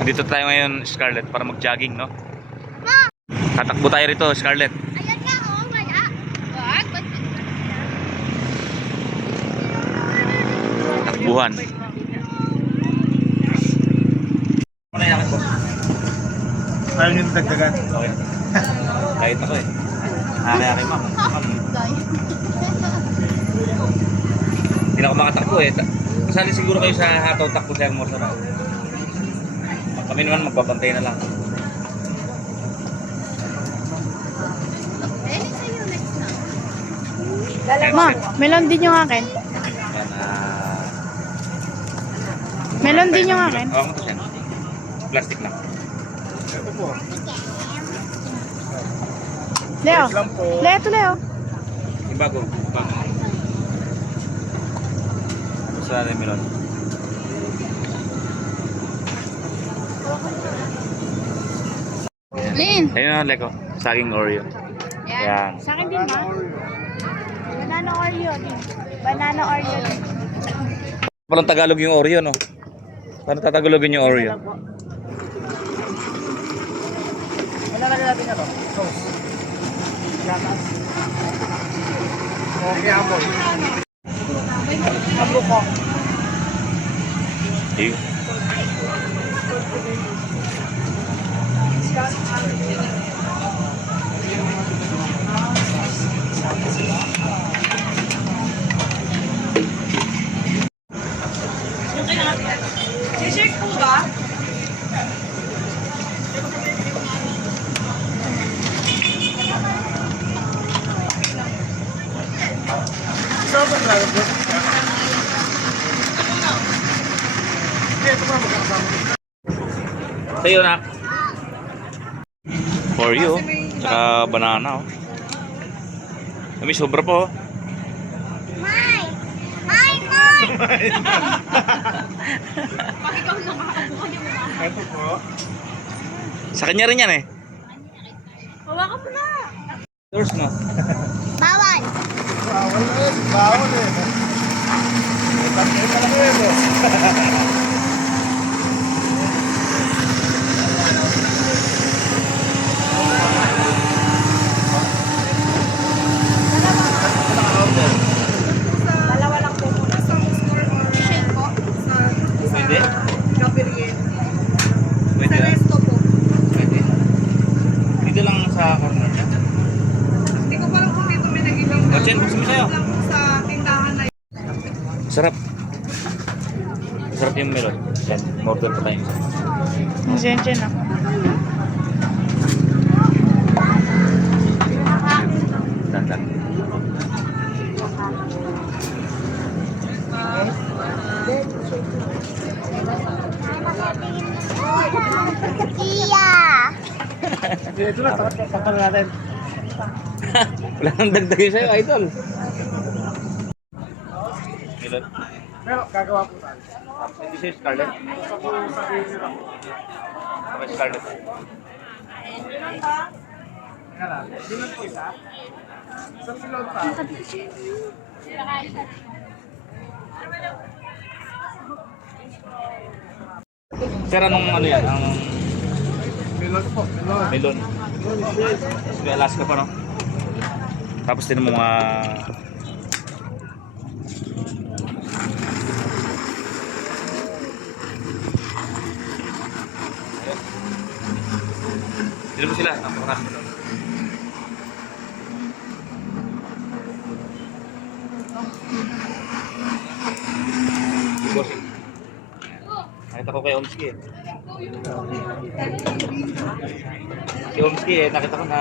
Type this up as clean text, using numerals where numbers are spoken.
Dito tayo ngayon, Scarlett, para mag-jogging, no? Tatakbo tayo rito, Scarlett. Ayan nga, oo, wala. Wag, Takbuhan. Ano yakin ko? Ayaw nyo dagdagan. Okay. Kahit ako eh. Kaya ma'am. Hindi na ako makatakbo eh. Kasali siguro kayo sa hataw takbo sa Hermosa na. Kami naman magbabantay na lang. Ma, melon din yung akin. Yan, Melon din yung akin. Awak mo to siya. Plastic lang. Ito po. Leo. Lang po. Leo, ito Leo. Yung bago. Bago. Gusto natin melon. Lin. Ayun na, Leko. Saging Oreo. Yan. Sa akin din, ma. Banana Oreo din. Banana Oreo din. Parang Tagalog yung Oreo, no? Paano tatagalogin yung Oreo? Wala ka natin na to. Sauce. Gatas. Okay, amol. Amol ko. Ayun. T-shirt po ba? Sobrang lalo po. Ito pa magkakasama. Sa'yo, nak. Oreo. Tsaka banana, oh. May sobra po, oh. Mine! Mine, mine! Ito po. Sa kanya rin yan, eh. Hawakan mo na. Yours, no? Bawal! Bawal eh. Bawal eh. Ito talaga yun eh. Dalawa lang po muna. Shake po. Pwede? Gabriel. Pwede lang. Resto po. Pwede. Dito lang sa corner niya. Hindi ko parang kung dito may nagiging Watchin, buksan mo sa'yo. lang sa tindahan na Sarap. Sarap yung melon. Yan, order pa tayo isa. Pasensya na. Dandan. Tia! Ito na. Tatalo natin. Wala nang dagdagin sa'yo, idol. Melon. Pero gagawa po tayo. Hindi siya Scarlett. Kami Scarlett. Teka lang. Silon po isa. Isang silon pa. Sir, anong ano yan? Ang Silon po. Silon. melon. May Alaska pa, no? Tapos din mo mga... Dito mo sila. Napakarami mo. Bossing. Nakita ko kay Omski eh. Si Omski eh, nakita ko na